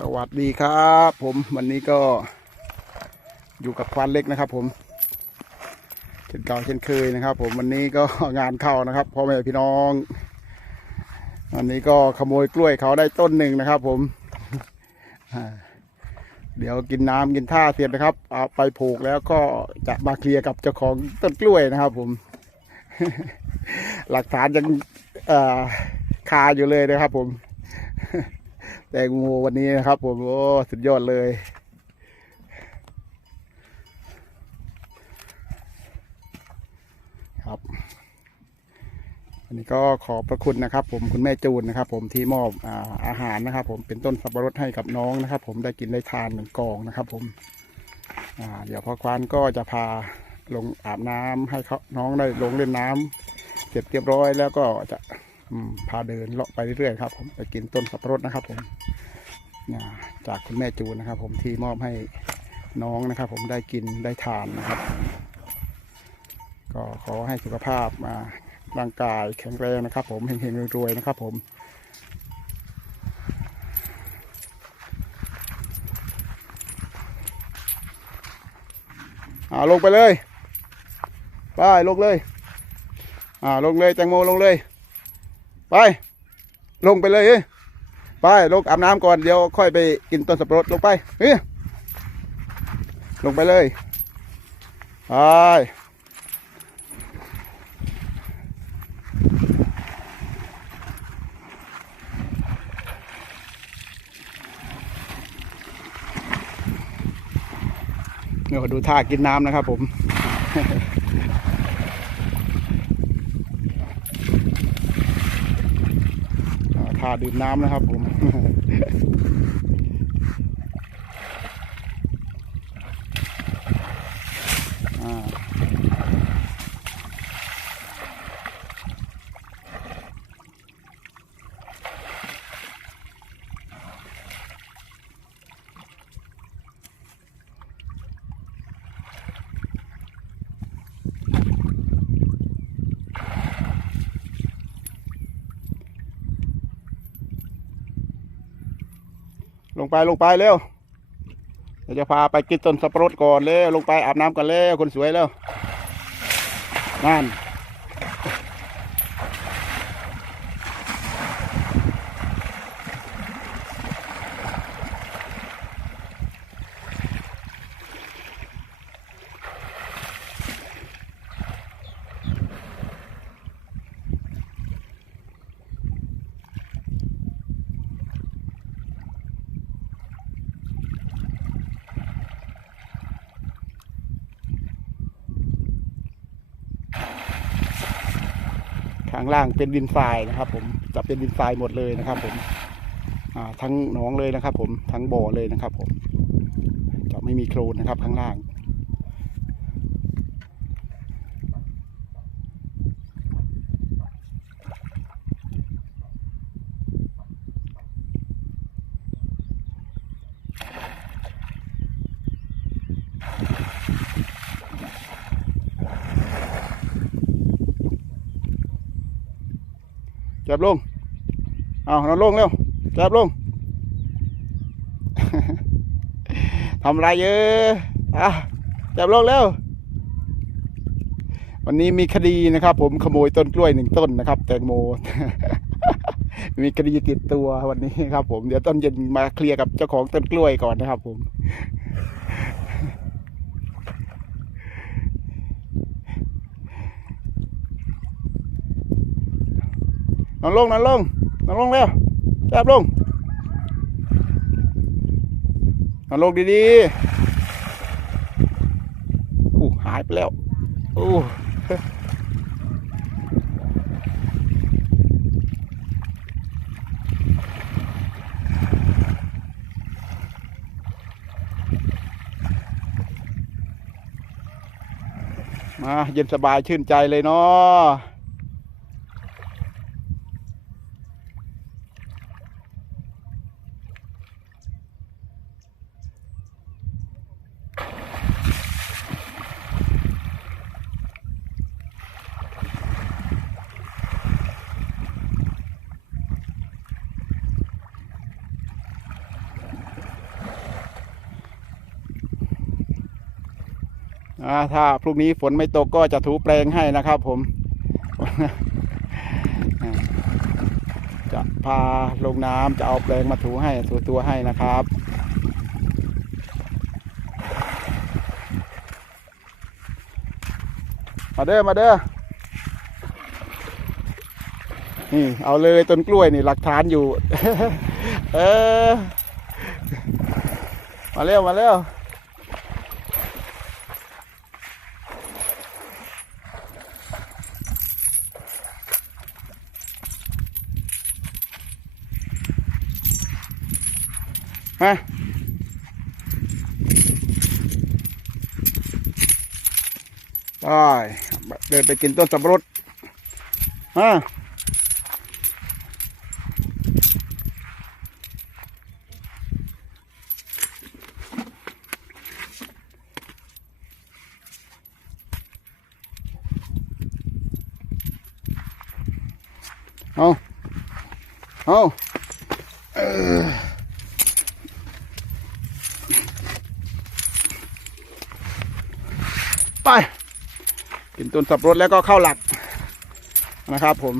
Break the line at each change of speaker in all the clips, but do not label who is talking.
สวัสดีครับ ผมวันนี้ก็อยู่กับควานเล็กนะครับ ผมเช่นเก่าเช่นเคยนะครับ ผมวันนี้ก็งานเข้านะครับพ่อแม่พี่น้องวันนี้ก็ขโมยกล้วยเขาได้ต้นหนึ่งนะครับ ผมเดี๋ยวกินน้ำกินท่าเสร็จนะครับเอาไปผูกแล้วก็จะมาเคลียร์กับเจ้าของต้นกล้วยนะครับ ผม หลักฐานยังคาอยู่เลยนะครับ ผม แตงโมวันนี้นะครับผมโอ้สุดยอดเลย ครับ อันนี้ก็ขอบพระคุณนะครับ ผมคุณแม่จูนนะครับ ผมที่มอบอาอาหารนะครับ ผมเป็นต้นสับปะรดให้กับน้องนะครับ ผมได้กินได้ทานหนึ่งกองนะครับ ผมอ่าเดี๋ยวพ่อควานก็จะพาลงอาบน้ำให้เขาน้องได้ลงเล่นน้ำเสร็จเรียบร้อยแล้วก็จะ พาเดินเลาะไปเรื่อยๆครับผมไปกินต้นสับปะรดนะครับ ผมจากคุณแม่จูนนะครับ ผมที่มอบให้น้องนะครับ ผมได้กินได้ทานนะครับ ก็ขอให้สุขภาพมาร่างกายแข็งแรงนะครับ ผมเฮงๆรวยๆนะครับ ผมอ่าลงไปเลย ไปลงเลย อ่าลงเลยแตงโมลงเลย ไป ลงไปเลยไปลงอาบน้ำก่อนเดี๋ยวค่อยไปกินต้นสับปะรดลงไปเฮ้ยลงไปเลยไปเดี๋ยวดูท่ากินน้ำนะครับผม อ่าท่าดื่มน้ำนะครับผม งไปลงไปเร็วเดี๋ยวจะพาไปกินต้นสับปะรดก่อนเร็วลงไปอาบน้ำกันเร็วคนสวยเร็วนั่นางล่างเป็นดินทรายนะครับ ผมจะเป็นดินทรายหมดเลยนะครับ ผมทั้งหนองเลยนะครับ ผมทั้งบ่อเลยนะครับ ผม จะไม่มีโคลนนะครับ ข้างล่าง จับลง เอานอนลงเร็ว จับลง ทำไรเยอะอะจับลงเร็ว วันนี้มีคดีนะครับ ผมขโมยต้นกล้วยหนึ่งต้นนะครับ แตงโม มีคดีติดตัววันนี้ครับ ผม เดี๋ยวต้นเย็นมาเคลียร์กับเจ้าของต้นกล้วยก่อนนะครับ ผม นอนลงนอนลงนอนลงเร็วจับลงนอนลงดีๆอู้หายไปแล้วอู้มาเย็นสบายชื่นใจเลยเนาะ ถ้าพรุ่งนี้ฝนไม่ตกก็จะถูแปลงให้นะครับ ผม จะพาลงน้ำจะเอาแปลงมาถูให้ถูตัวให้นะครับมาเด้อมาเด้อ นี่เอาเลยต้นกล้วยนี่หลักฐานอยู่ เออ มาเร็วมาเร็ว มาไปเดินไปกินต้นสับปะรดฮะเอาเอาเออไป กิน ต้นสับรดแล้วก็เข้าหลักนะครับผม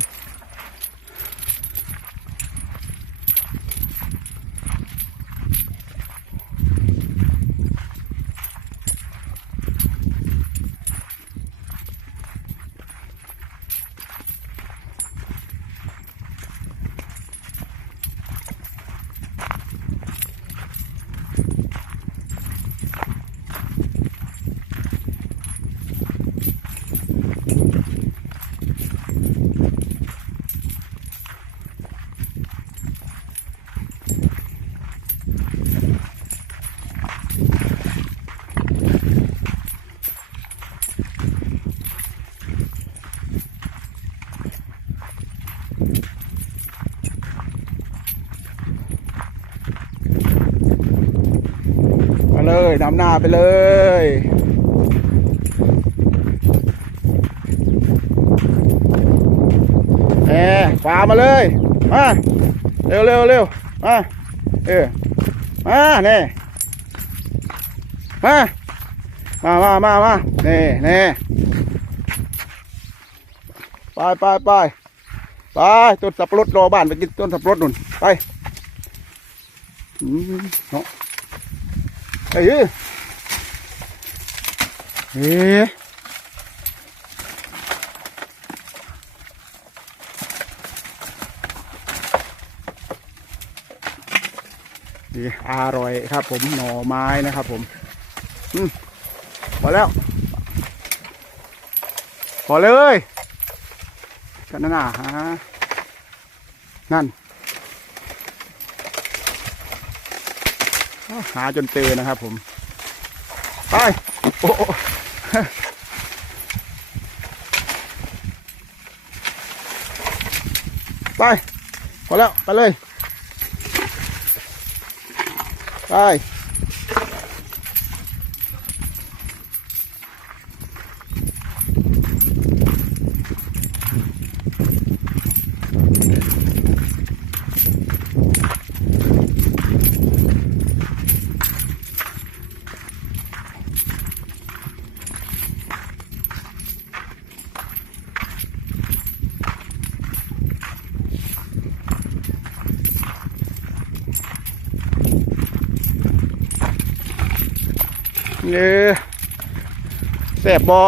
นำหน้าไปเลย แหมขวามาเลย มา เร็วเร็วเร็วมา เออ มาเน่มา มามามามาเน่เน่ไปไปไปไปต้นสับปะรดรอบ้านไปกินต้นสับปะรดนุ่นไปเนาะ เอ้ยเอ๊ะดีอร่อยครับผมหน่อไม้นะครับผมอืมพอแล้วพอเลยกันนั่นน่ะฮะนั่น หาจนเจอนะครับผม ไปโอ้โอ้ไป พอแล้ว ไปเลย ไป เออ แสบบอ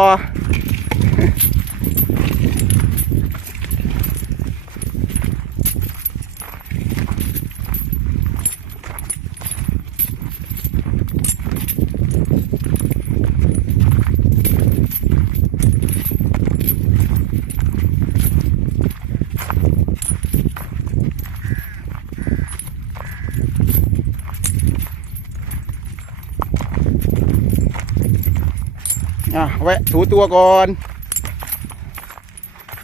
อะแวะถูตัวก่อน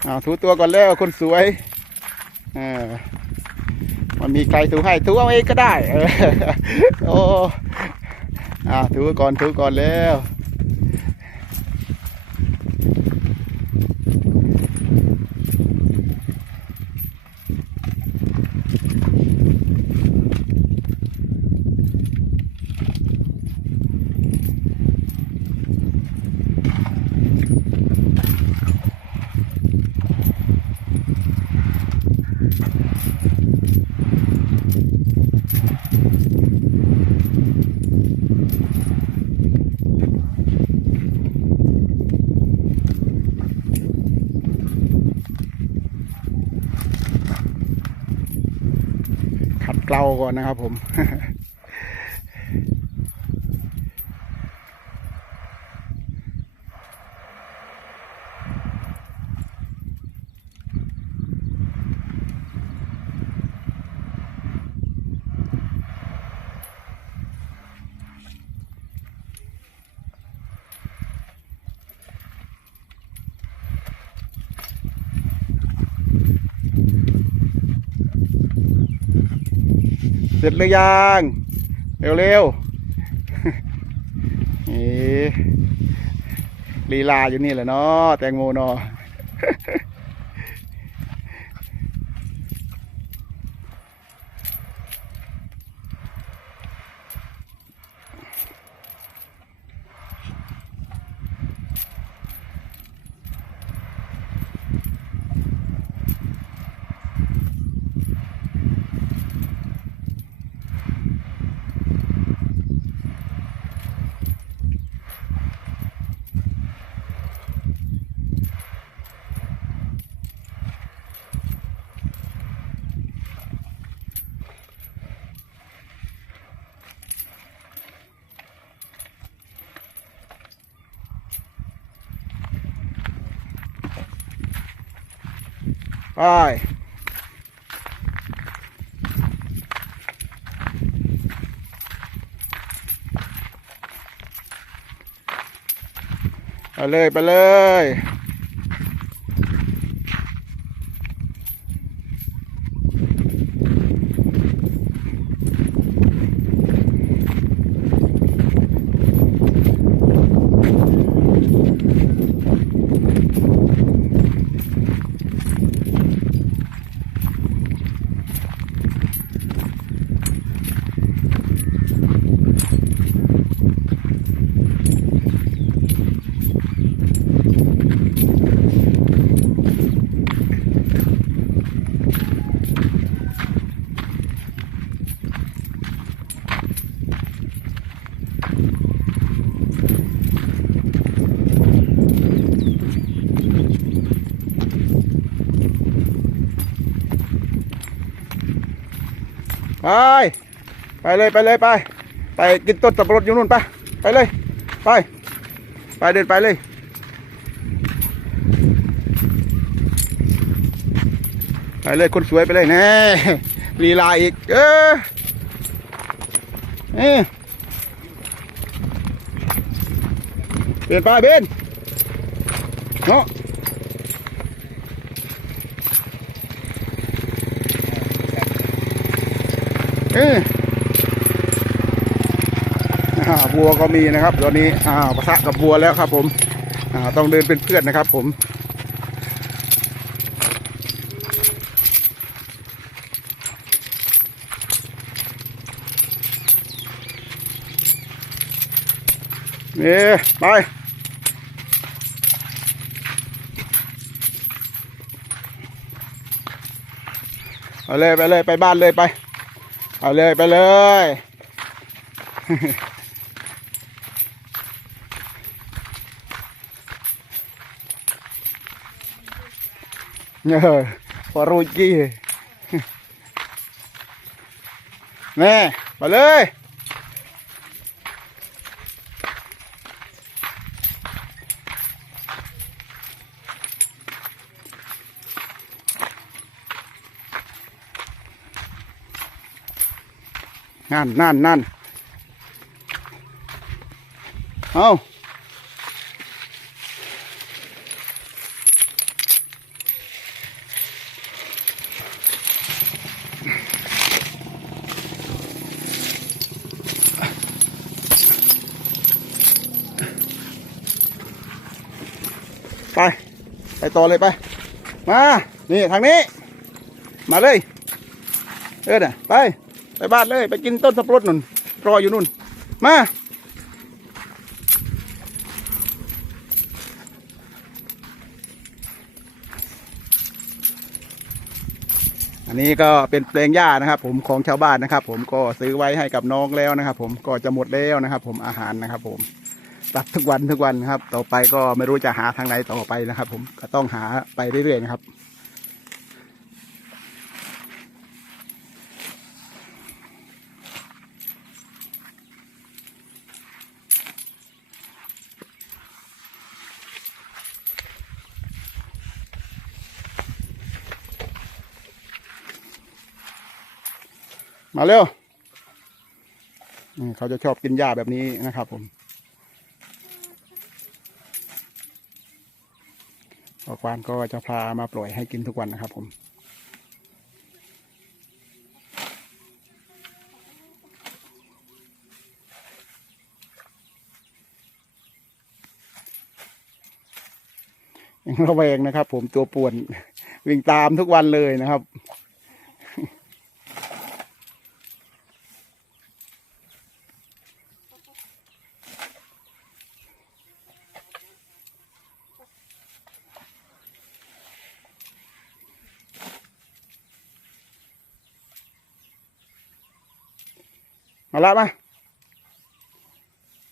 อ่าถูตัวก่อนแล้วคนสวยเออมันมีใครถูให้ถูเอาเองก็ได้ โอ้อ่าถูก่อนถูก่อนแล้ว ขัดเก่อนนะครับผม สร็จหรือยังเร็วๆนี่ลีลาอยู่นี่แหละเนาะแตงโมเนาะ ไปไปเลย ไปเลย ไป ไปเลยไปเลยไป ไปกินต้นสับปะรดอยู่นู่นไป ไปเลย ไป ไปเดินไปเลยไปเลยคนสวยไปเลยแน่ลีลาอีก เออเออเดินไปเบนเนาะ อวัวก็มีนะครับตอนนี้อ่าปะทะกับวัวแล้วครับ ผมอ่าต้องเดินเป็นเพื่อนนะครับ ผมนี่ไปเอาเลยไปเลยไปบ้านเลยไป เอาเลยไปเลย เนอพอรู้กี้แม่ไปเลย นั่นนั่นนั่นเอาไป ไปต่อเลยไป มา นี่ ทางนี้ มาเลย เออน่ะไปไป บ้านเลยไปกินต้นสับปะรดนุ่นรออยู่นุ่น มาอันนี้ก็เป็นแปลงหญ้านะครับ ผมของชาวบ้านนะครับ ผมก็ซื้อไว้ให้กับน้องแล้วนะครับ ผมก็จะหมดแล้วนะครับ ผมอาหารนะครับ ผมตัดทุกวันทุกวันครับ ต่อไปก็ไม่รู้จะหาทางไหนต่อไปนะครับ ผมก็ต้องหาไปเรื่อยๆนะครับ มาเร็วเขาจะชอบกินหญ้าแบบนี้นะครับผมพอควานก็จะพามาปล่อยให้กินทุกวันนะครับผม ยังระแวงนะครับผมตัวป่วน วิ่งตามทุกวันเลยนะครับ มาละ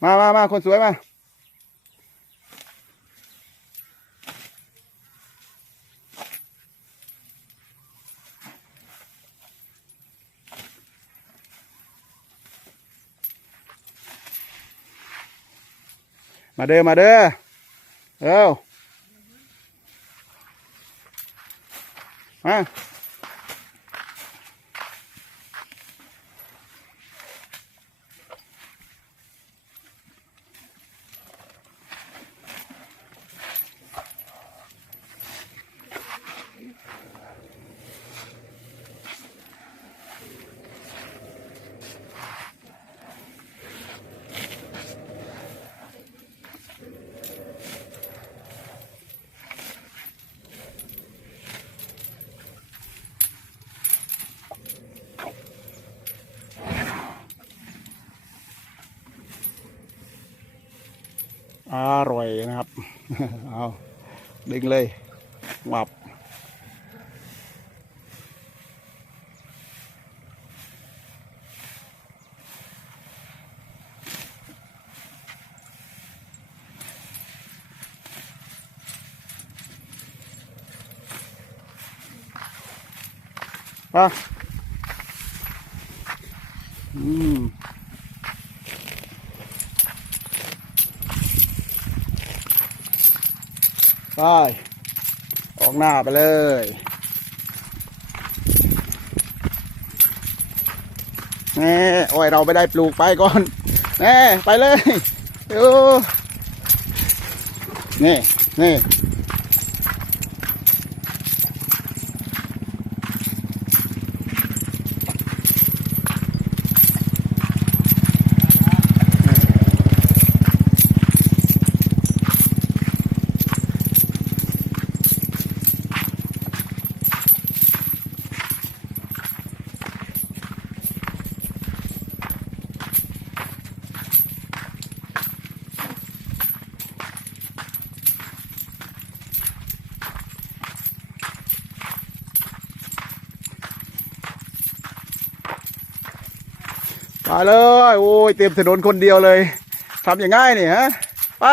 มา มามาคนสวยมามาเด้อมาเด้อเอ้ามา อร่อยนะครับ เอาดึงเลยหวับมาอืม ไปออกหน้าไปเลยแน่อ้อยเราไม่ได้ปลูกไปก่อนแน่ไปเลยดูนี่นี่ มาเลย โอ้ย เต็มถนนคนเดียวเลยทำอย่างง่ายนี่ฮะ ไป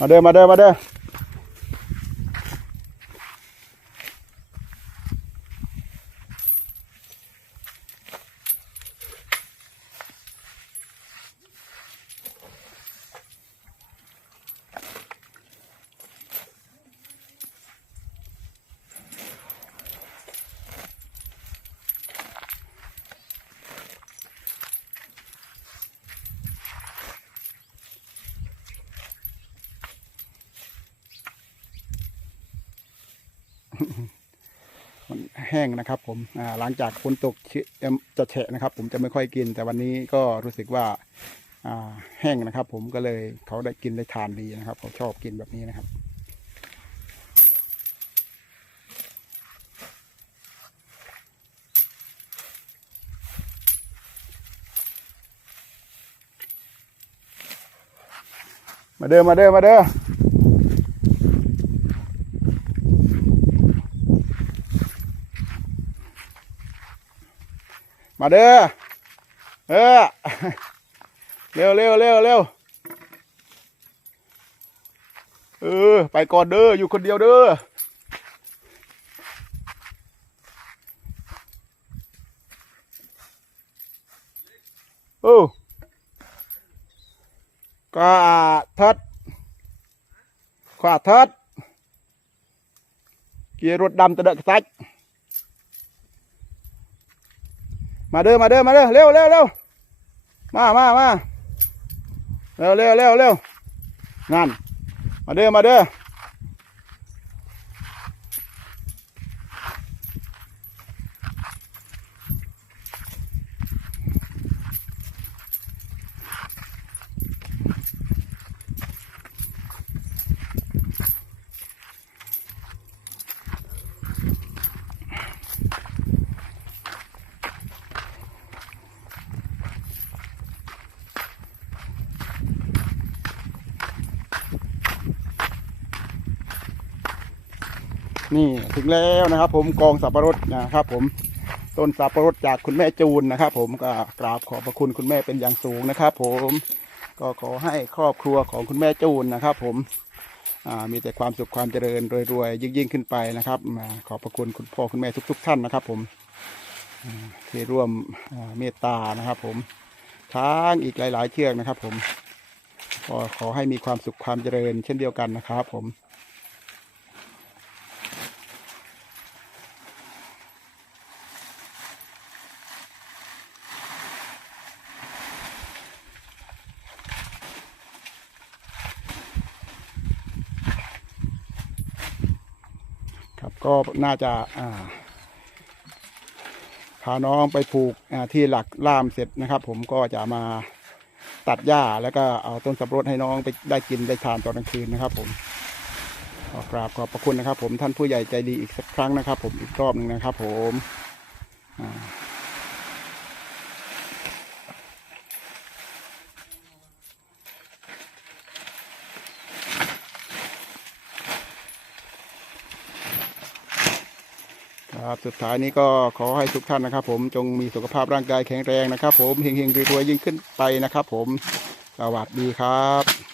มาเด้อมาเด้อมาเด้อ มันแห้งนะครับผมหลังจากฝนตกจะแฉะนะครับ ผมจะไม่ค่อยกิน แต่วันนี้ก็รู้สึกว่าแห้งนะครับ ผมก็เลยเขาได้กินได้ทานดีนะครับ เขาชอบกินแบบนี้นะครับมาเด้อมาเด้อมาเด้อ เด้อเออเร็วเร็วเร็วเร็วเออ ไปก่อนเด้อ อยู่คนเดียวเด้อโอ้ก็ทัดขวาทัดเกียร์รถดำตะเดะกระซัด มาเด้อมาเด้อมาเด้อเร็วเร็วเร็วมามามาเร็วเร็วเร็วเร็วนั่นมาเด้อมาเด้อ นี่ถึงแล้วนะครับ ผมกองสับปะรดนะครับ ผมต้นสับปะรดจากคุณแม่จูนนะครับ ผมก็กราบขอบพระคุณคุณแม่เป็นอย่างสูงนะครับ ผมก็ขอให้ครอบครัวของคุณแม่จูนนะครับ ผมมีแต่ความสุขความเจริญรวยๆยิ่งๆขึ้นไปนะครับอ่าขอบพระคุณคุณพ่อคุณแม่ทุก ๆ ท่านนะครับ ผมที่ร่วมเมตตานะครับ ผมช้างอีกหลาย ๆ เชือกนะครับ ผมก็ขอให้มีความสุขความเจริญเช่นเดียวกันนะครับ ผม ก็น่าจะาพาน้องไปผูกที่หลักล่ามเสร็จนะครับ ผมก็จะมาตัดหญ้าแล้วก็เอาต้นสับปะรดให้น้องไปได้กินได้ทานตอนกลางคืนนะครับ ผมขอกราบขอบพระคุณนะครับ ผมท่านผู้ใหญ่ใจดีอีกสักครั้งนะครับ ผมอีกรอบหนึ่งนะครับ ผมอ่า ครับสุดท้ายนี้ก็ขอให้ทุกท่านนะครับ ผมจงมีสุขภาพร่างกายแข็งแรงนะครับ ผมเฮงๆรวยๆยิ่งขึ้นไปนะครับ ผมสวัสดีครับ